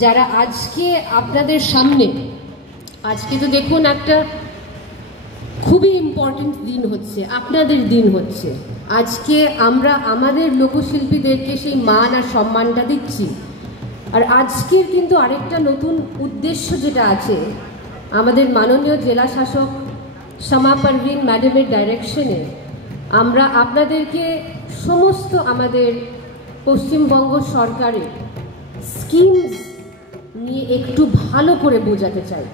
যারা আজকে আপনাদের সামনে, আজকে তো দেখুন একটা খুবই ইম্পর্টেন্ট দিন হচ্ছে, আপনাদের দিন হচ্ছে। আজকে আমরা আমাদের লোকশিল্পীদেরকে সেই মান আর সম্মানটা দিচ্ছি। আর আজকের কিন্তু আরেকটা নতুন উদ্দেশ্য যেটা আছে, আমাদের মাননীয় জেলা শাসক শামা পারভিন ম্যাডামের ডাইরেকশনে আমরা আপনাদেরকে সমস্ত আমাদের পশ্চিমবঙ্গ সরকারের স্কিমস নিয়ে একটু ভালো করে বোঝাতে চাই।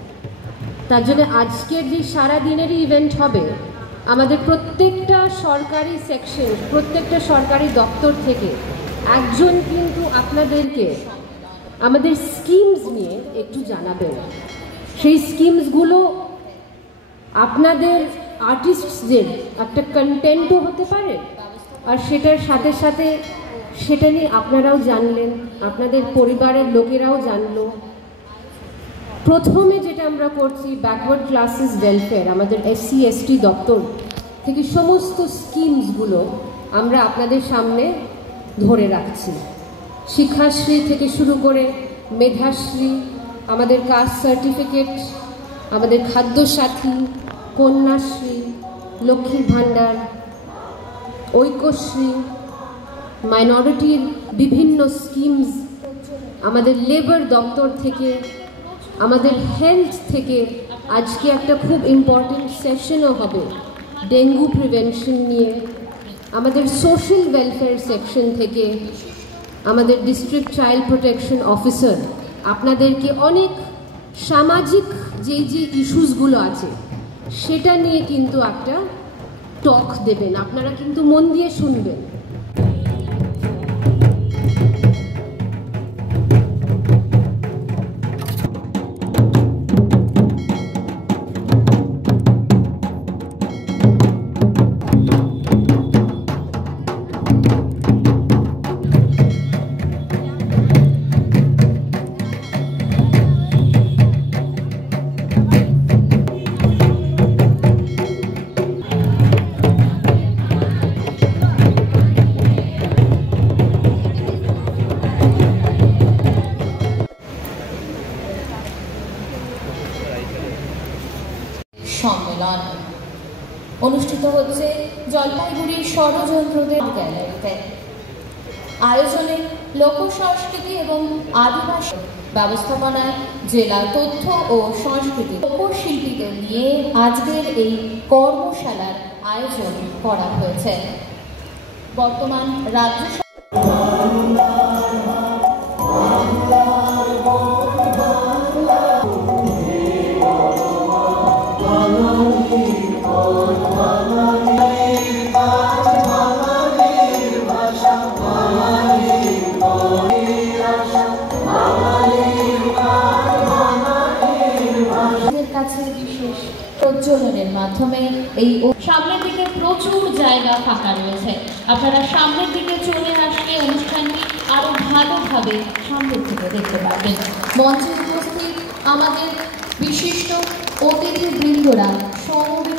তার জন্য আজকের যে সারাদিনেরই ইভেন্ট হবে, আমাদের প্রত্যেকটা সরকারি সেকশন, প্রত্যেকটা সরকারি দপ্তর থেকে একজন কিন্তু আপনাদেরকে আমাদের স্কিমস নিয়ে একটু জানাবেন। সেই স্কিমসগুলো আপনাদের আর্টিস্টদের একটা কন্টেন্টও হতে পারে, আর সেটার সাথে সাথে সেটা নিয়ে আপনারাও জানলেন, আপনাদের পরিবারের লোকেরাও জানলো। প্রথমে যেটা আমরা করছি, ব্যাকওয়ার্ড ক্লাসেস ওয়েলফেয়ার, আমাদের SC/ST দপ্তর থেকে সমস্ত স্কিমসগুলো আমরা আপনাদের সামনে ধরে রাখছি। শিক্ষাশ্রী থেকে শুরু করে মেধাশ্রী, আমাদের কাস্ট সার্টিফিকেট, আমাদের খাদ্যসাথী, কন্যাশ্রী, লক্ষ্মীর ভাণ্ডার, ঐক্যশ্রী, মাইনরিটির বিভিন্ন স্কিমস, আমাদের লেবার দপ্তর থেকে, আমাদের হেলথ থেকে আজকে একটা খুব ইম্পর্টেন্ট সেশনও হবে ডেঙ্গু প্রিভেনশন নিয়ে, আমাদের সোশ্যাল ওয়েলফেয়ার সেকশন থেকে আমাদের ডিস্ট্রিক্ট চাইল্ড প্রোটেকশন অফিসার আপনাদেরকে অনেক সামাজিক যে ইস্যুসগুলো আছে সেটা নিয়ে কিন্তু একটা টক দেবেন। আপনারা কিন্তু মন দিয়ে শুনবেন। সম্মেলন অনুষ্ঠিত হচ্ছে জলপাইগুড়ির ষড়যন্ত্রদের গ্যালারিতে। আয়োজনে লোক সংস্কৃতি এবং আদিবাসী ব্যবস্থাপনায় জেলা তথ্য ও সংস্কৃতি লোকশিল্পীদের নিয়ে আজকের এই কর্মশালার আয়োজন করা হয়েছে। বর্তমান রাজ্য প্রজ্বলনের মাধ্যমে এই সামনের দিকে প্রচুর জায়গা ফাঁকা রয়েছে। আপনারা সামনের দিকে চলে আসলে অনুষ্ঠানটি আরো ভালোভাবে সামনের থেকে দেখতে পারবেন। মঞ্চে উপস্থিত আমাদের বিশিষ্ট অতিথিবৃন্দরা সমবেত